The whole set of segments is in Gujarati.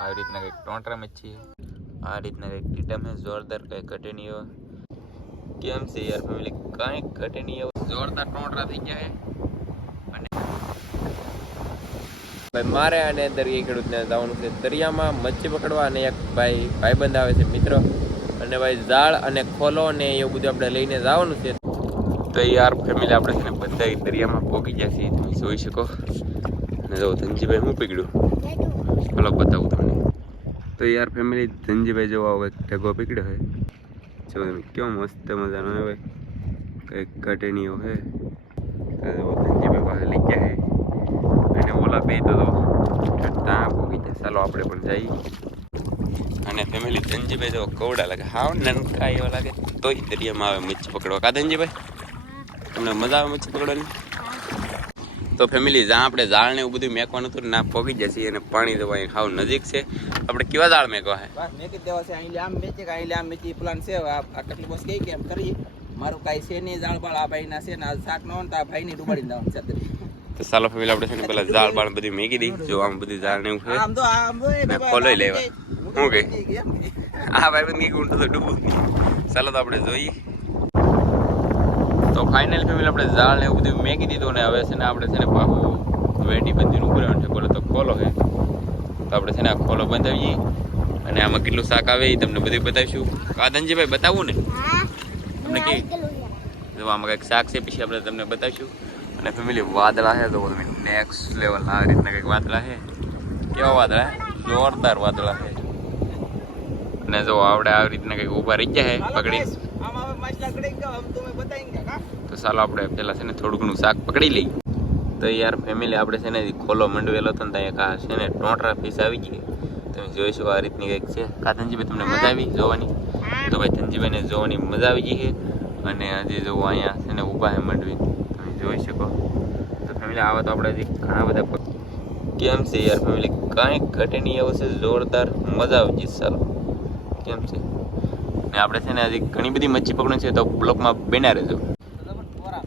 આ રીતના કંઈક ટોંટરા મચ્છી છે, આ રીતના કંઈક ટીટમ છે જોરદાર, કંઈ ઘટે નહીં એવા. કેમ છે યાર ફેમિલી, કંઈ ઘટે નહીં એવા જોરદાર ટોંટરા થઈ ગયા છે. અને ભાઈ મારે અને દરિયા ખેડૂતને જવાનું છે દરિયામાં મચ્છી પકડવા, અને એક ભાઈબંધ આવે છે મિત્ર, અને ભાઈ જાળ અને ખોલો ને એવું બધું આપણે લઈને જવાનું છે. તો યાર ફેમિલી આપણે છે ને બધા દરિયામાં પહોંચી ગયા છીએ, તમે જોઈ શકો. અને જો ધનજીભાઈ હું પકડ્યું, ચાલો બતાવું તમને. તો યાર ફેમિલી ધનજીભાઈ જો આવો એક ઢગો પકડ્યો છે, જો તમે કેવો મસ્ત મજાનો હે ભાઈ, કંઈક ઘટે નહીં એવો હે. તો ધનજીભાઈ પાસે લઈ ગયા છે, અને ઓલા બે તો ત્યાં પહોંચી ગયા. ચાલો આપણે પણ જઈએ. અને ફેમિલી ધનજીભાઈ જો કવડા લાગે, હાવ નનકા એવા લાગે, તોય દરિયામાં આવે મચ્છી પકડવા. કા ધનજીભાઈ, તમને મજા આવે મચ્છી પકડવાની? તો ફેમિલી જ્યાં આપણે ઝાડ ને એવું બધું મેકવાનું હતું ના પહોંચી જશે, અને પાણી જવા હાવ નજીક છે. આપણે કેવા ઝાડ મેકવા છે? બસ મેકી દેવા છે. અહીં આમ મેચે કે અહીં આમ મેચી પ્લાન છે. આ કેટલી બસ કઈ કેમ કરી મારું કાંઈ છે નહીં. ઝાડ બાળ આ ભાઈ ના છે ને, આ શાક ન હોય તો આ ભાઈ ની ડૂબાડી દેવાનું છે. તો ચાલો ફેમિલી આપણે છે ને પેલા ઝાડ બાળ બધી મેકી દઈ. જો આમ બધી ઝાડ ને એવું છે, આમ તો ખોલોઈ લેવા. શું કે આ ભાઈ બંધ ઊંટો તો ડૂબું. ચાલો તો આપણે જોઈએ. તો ફાઇનલ ફેમિલી આપણે ઝાડ ને એવું બધું મેકી દીધું, ને હવે છે ને આપણે છે ને પાછું વેટી બંધીનું ઉપર બોલે તો ખોલો છે. તો આપણે છે ને આ ખોલો બંધાવીએ, અને આમાં કેટલું શાક આવે એ તમને બધું બતાવીશું. આ ધનજીભાઈ બતાવવું ને તમને કે જો આમાં કંઈક શાક છે, પછી આપણે તમને બતાવીશું. અને ફેમિલી વાદળા છે તો તમે નેક્સ્ટ લેવલ આ રીતના કંઈક વાદળા છે. કેવા વાદળા? જોરદાર વાદળા છે. અને જો આપણે આવી રીતના કંઈક ઊભા રહી ગયા છે પકડી. તો ચાલો આપણે પેલા છે ને થોડું ઘણું શાક પકડી લઈ. તો યાર ફેમિલી આપણે છે ને ખોલો મંડવેલો હતો ને ત્યાં છે ને ટોંટરા ફીસ આવી ગઈ. તમે જોઈ શકો આ રીતની કંઈક છે. કા ધનજીભાઈ તમને મજા આવી જોવાની? તો ભાઈ ધનજીભાઈને જોવાની મજા આવી ગઈ છે. અને હજી જો અહીંયા છે ને ઊભા છે મંડવી, તમે જોઈ શકો. તો ફેમિલી આવા તો આપણે હજી ઘણા બધા. કેમ છે યાર ફેમિલી, કાંઈ ઘટે નહીં એવું છે, જોરદાર મજા આવી જશે. ચાલો કેમ છે. ને આપણે છે ને હજી ઘણી બધી મચ્છી પકડવાની છે, તો બ્લોકમાં બન્યા રહેજો.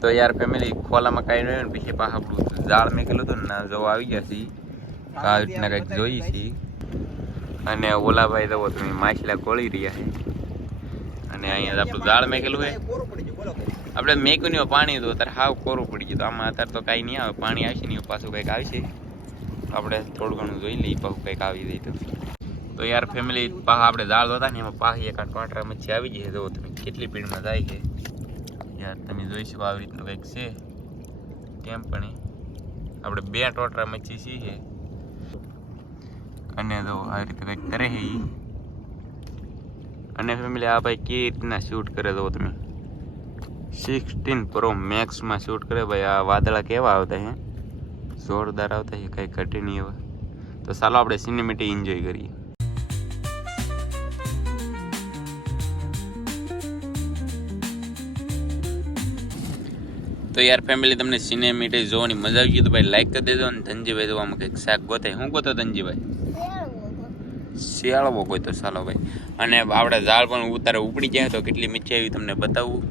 તો યાર ફેમિલી ખોલામાં કાંઈ નહીં હોય ને પછી પાછા આપણું ઝાડ મેકેલું હતું ને જો આવી ગયા છીએ. આ રીતના કંઈક જોઈએ છીએ. અને ઓલા ભાઈ તો તમે માછલા કોળી રહ્યા છે. અને અહીંયા આપણું ઝાડ મેકેલું છે. આપણે મેક્યું નહીં પાણી તો અત્યારે હાવ કોરું પડી ગયું. તો આમાં અત્યારે તો કાંઈ નહીં આવે, પાણી આવશે નહીં પાછું કંઈક આવશે. આપણે થોડું ઘણું જોઈ લઈએ, પાછું કંઈક આવી જાય તો યાર ફેમિલી પાછા આપણે ઝાડ હતા ને એમાં પાછી એક ટોંટરા મચ્છી આવી ગઈ છે. જો તમે કેટલી પીડમાં જાય છે યાર, તમે જોઈ શકો આવી રીતનું કંઈક છે. કેમ પણ આપણે બે ટોંટરા મચ્છી છીએ, અને જો આવી રીતે કંઈક કરે છે. અને ફેમિલી આ ભાઈ કેવી રીતના શૂટ કરે જો તમે 16 Pro મેક્સમાં શૂટ કરે ભાઈ. આ વાદળા કેવા આવતા છે, જોરદાર આવતા છે, કંઈ ઘટે નહીં એવા. તો ચાલો આપણે સિનેમેટિક એન્જોય કરીએ. તો યાર ફેમિલી તમને સિનેમેટિક જોવાની મજા આવી ગઈ તો ભાઈ લાઈક કરી દેજો. અને ધનજીભાઈ જોવામાં કંઈક શાક ગોતે. શું ગોતો ધનજીભાઈ? શિયાળો ગોતો. ચાલો ભાઈ. અને આપણે ઝાડ પણ ઉતારે ઉપડી જાય તો કેટલી મચ્છી આવી તમને બતાવું.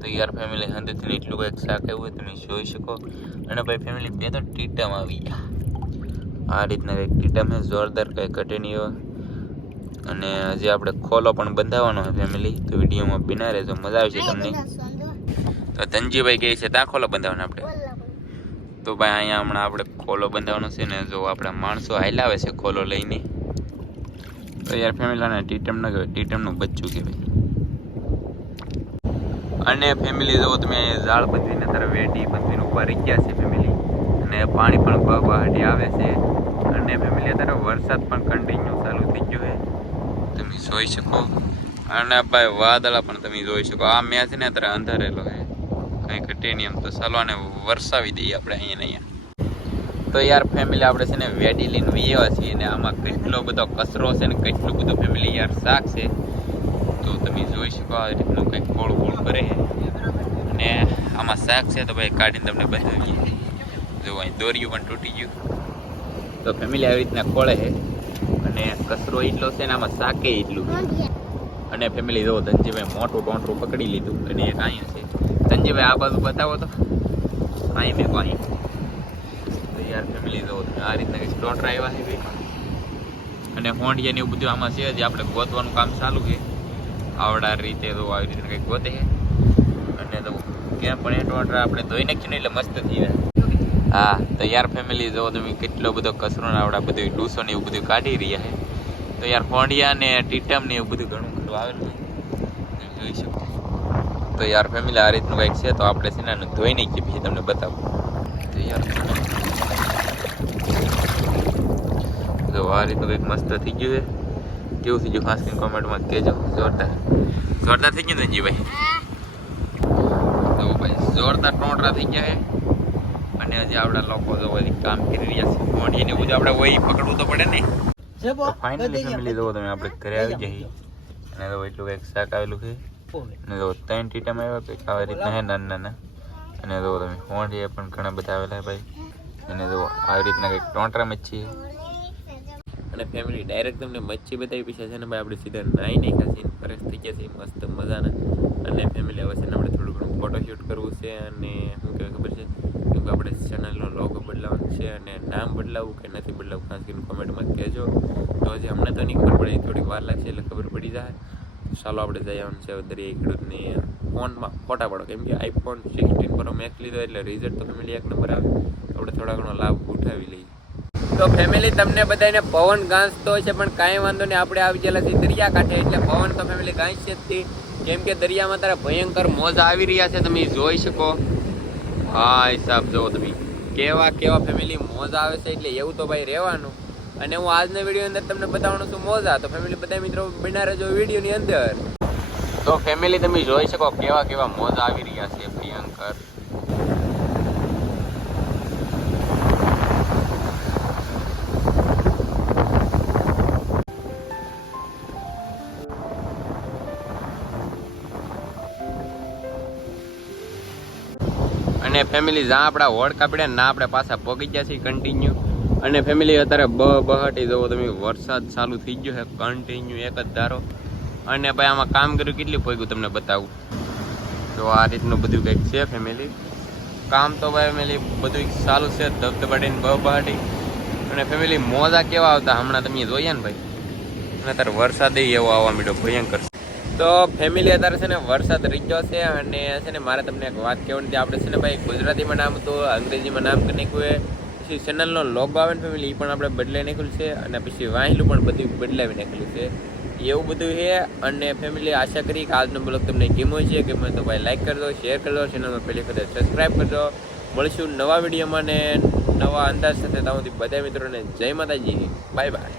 તો યાર ફેમિલી હંધેથી એટલું કંઈક શાક આવ્યું હોય તમે જોઈ શકો. અને ભાઈ ફેમિલી બે તો ટીટમ આવી ગયા. આ રીતના કંઈક ટીટમ છે, જોરદાર, કંઈ ઘટે નહીં એવા. અને હજી આપણે ખોલો પણ બંધાવવાનો હોય ફેમિલી, તો વિડીયોમાં બિના રહેજો, મજા આવશે તમને. તો ધનજીભાઈ કહે છે ત્યાં ખોલો બંધાવવાનો આપણે. તો ભાઈ અહીંયા હમણાં આપણે ખોલો બંધાવવાનો છે ને જો આપણા માણસો હાલ્યા આવે છે ખોલો લઈને. તો યાર ફેમિલી આને ટીટમ ન કહેવાય, ટીટમનું બચ્ચું કહેવાય. અને ફેમિલી જો તમે ઝાડ બંધીને તારે વેટી બંધીને ઊભા રહી ગયા છે ફેમિલી. અને પાણી પણ બહાટી આવે છે. અને ફેમિલી અત્યારે વરસાદ પણ કન્ટિન્યુ ચાલુ થઈ ગયો છે, તમે જોઈ શકો. અને ભાઈ વાદળા પણ તમે જોઈ શકો. આ મેચ ને અત્યારે અંધારેલો છે, કંઈ ઘટે નહીં એમ. તો ચાલો આને વરસાવી દઈએ આપણે અહીંયા ને અહીંયા. તો યાર ફેમિલી આપણે છે ને વેડી લઈને વહીએ છીએ, ને આમાં કેટલો બધો કચરો છે ને કેટલું બધું ફેમિલી યાર શાક છે. તો તમે જોઈ શકો આ રીતનું કંઈક ખોળ ખોળ કરે છે. અને આમાં શાક છે તો ભાઈ કાઢીને તમને બતાવીએ. જો અહીં દોર્યું પણ તૂટી ગયું. તો ફેમિલી આવી રીતના ખોળે છે. અને કચરો એટલો છે ને આમાં શાકે એટલું. અને ફેમિલી જો ધનજીભાઈ મોટું ટોંટરું પકડી લીધું, અને એક અહીંયા છે. ધનજીભાઈ આ બાજુ બતાવો તો અહીં મેં અહીં. તો યાર ફેમિલી જો આ રીતના કંઈક ટોંટરા આવ્યા છે ભાઈ. અને હોંડિયા ને એવું બધું આમાં છે જે આપણે ગોતવાનું કામ ચાલુ છે. આવડા રીતે તો આવી રીતે કંઈક ગોતે છે. અને તો ક્યાં પણ એ ટોટરા આપણે ધોઈ નાખ્યું ને એટલે મસ્ત થઈ જાય. હા તો યાર ફેમિલી જો તમે કેટલો બધો કચરો ને આવડા બધું ડૂસો ને એવું બધું કાઢી રહ્યા છે. તો યાર હોંડિયા ને ટીટમ ને એવું બધું ઘણું ખરું આવેલું છે, તમે જોઈ શકો. તો યાર ફેમિલી આ રીતનું કંઈક છે. તો આપણે છે ને આને ધોઈ નાખીએ પછી તમને બતાવું. તો યાર જો આ રીતનું કંઈક મસ્ત થઈ ગયું છે. કેવું થઈ ગયું ખાસ કરીને કોમેન્ટમાં કહેજો. જોરદાર થઈ ગયું ધનજીભાઈ. તો ભાઈ જોરદાર ટોટરા થઈ ગયા છે. અને હજી આપણા લોકો જો બધી કામ કરી રહ્યા છે. મોઢીને બધું આપણે હોય પકડવું તો પડે ને. ફાઇનલી ફેમિલી જો તમે આપણે ઘરે આવી જઈએ. અને તો એટલું કંઈક શાક આવેલું છે. અને તો 3 ટીટમ આવ્યા કંઈક આવી રીતના હે નાના. અને તો તમે હોંડિયા પણ ઘણા બધા આવેલા ભાઈ. અને તો આવી રીતના કંઈક ટોટરા મચ્છી. અને ફેમિલી ડાયરેક્ટ તમને મચ્છી બતાવી પછી છે ને ભાઈ આપણે સીધા નાઈ નાખ્યા છીએ, ફ્રેશ થઈ ગયા છે મસ્ત મજાના. અને ફેમિલી હવે છે ને આપણે થોડું ઘણું ફોટોશૂટ કરવું છે. અને શું કહેવાય ખબર છે, કેમ કે આપણે ચેનલનો લોગો બદલાવવાનો છે. અને નામ બદલાવવું કે નથી બદલાવવું ખાસ કરીને કોમેન્ટમાં કહેજો. તો હજી હમણાં તો નહીં ખબર પડે, થોડીક વાર લાગશે એટલે ખબર પડી જાય. ચાલો આપણે જઈ આવવાનું છે દરિયાઈ ખેડૂતની ફોનમાં ફોટા પાડો, કેમ કે iPhone 16 Pro Max લીધો એટલે રિઝલ્ટ તો ફેમિલી એક નંબર આવે. આપણે થોડા ઘણો લાભ ઉઠાવી લઈએ. તો ફેમિલી તમને બધાને પવન ગાંસતો છે પણ કાંઈ વાંધો નહીં, આપણે આવી ગયેલા છીએ દરિયાકાંઠે એટલે પવન તો ફેમિલી ગાંસ છે જ તે. કેમ કે દરિયામાં તારા ભયંકર મોજા આવી રહ્યા છે, તમે જોઈ શકો. હા હિસાબ જુઓ તમે કેવા ફેમિલી મોજા આવે છે, એટલે એવું તો ભાઈ રહેવાનું. અને હું આજના વિડીયો અંદર તમને બતાવવાનું છું મોજા. તો ફેમિલી બધા મિત્રો બના રહેજો વિડીયોની અંદર. તો ફેમિલી તમે જોઈ શકો કેવા મોજા આવી રહ્યા છે ભયંકર. અને ફેમિલી જ્યાં આપણા હોડ કાપડ્યા ના આપણે પાછા પગી ગયા છીએ કન્ટિન્યુ. અને ફેમિલી અત્યારે બહાટી જવો તમે, વરસાદ ચાલુ થઈ ગયો છે કન્ટિન્યુ એક જ ધારો. અને ભાઈ આમાં કામ કર્યું કેટલું પગ્યું તમને બતાવું. તો આ રીતનું બધું કંઈક છે ફેમિલી. કામ તો ભાઈ ફેમિલી બધું ચાલુ છે ધબધબાટીને બહાટી. અને ફેમિલી મોજા કેવા આવતા હમણાં તમે જોયા ને ભાઈ. અને અત્યારે વરસાદ એવો આવવા માંડ્યો ભયંકર. તો ફેમિલી અત્યારે છે ને વરસાદ રીચ્યો છે. અને છે ને મારે તમને એક વાત કહેવાની હતી. આપણે છે ને ભાઈ ગુજરાતીમાં નામ હતું, અંગ્રેજીમાં નામ કરી નાખ્યું. પછી ચેનલનો લોગો આવે ને ફેમિલી એ પણ આપણે બદલાવી નાખ્યું છે. અને પછી વાહિલું પણ બધું બદલાવી નાખેલું છે, એવું બધું છે. અને ફેમિલી આશા કરી કે આજનો બ્લોગ તમને ગમ્યો છે. ગમે તો ભાઈ લાઈક કરી દો, શેર કરી દો, ચેનલમાં પહેલી વખત સબસ્ક્રાઈબ કરજો. મળીશું નવા વિડીયોમાં ને નવા અંદાજ સાથે. ત્યાં સુધી બધા મિત્રોને જય માતાજી, બાય બાય.